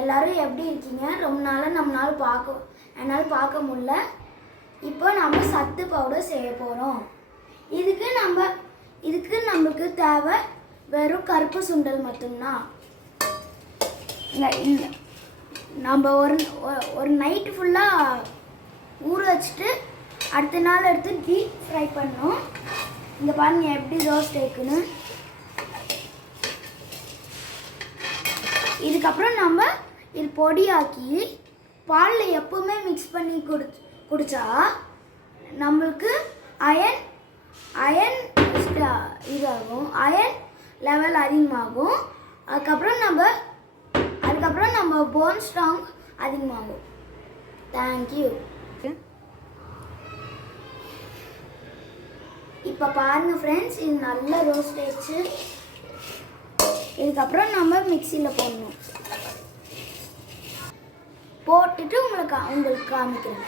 எல்லாரும் எப்படி இருக்கீங்க? ரொம்ப நாளாக என்னால் பார்க்க முடியல. இப்போ நம்ம சத்து பவுடர் செய்ய போகிறோம். இதுக்கு நம்மளுக்கு தேவை வெறும் கருப்பு சுண்டல் மட்டும்தான். நம்ம ஒரு நைட்டு ஃபுல்லாக ஊற வச்சுட்டு அடுத்த நாள் எடுத்து டீப் ஃப்ரை பண்ணோம். இங்கே பாருங்க எப்படி ரோஸ்ட் ஆக்குன்னு. இதுக்கப்புறம் நம்ம இது பொடியாக்கி பாலில் எப்பவுமே மிக்ஸ் பண்ணி குடித்தா நம்மளுக்கு அயன் இதாகும், அயன் லெவல் அதிகமாகும். அதுக்கப்புறம் நம்ம போன் ஸ்ட்ராங் அதிகமாகும். தேங்க்யூ. இப்போ பாருங்கள் ஃப்ரெண்ட்ஸ், இது நல்லா ரோஸ்ட் ஆயிடுச்சு. இதுக்கப்புறம் நம்ம மிக்சியில் போடணும். போட்டுட்டு உங்களுக்கு காமிக்கிறேன்.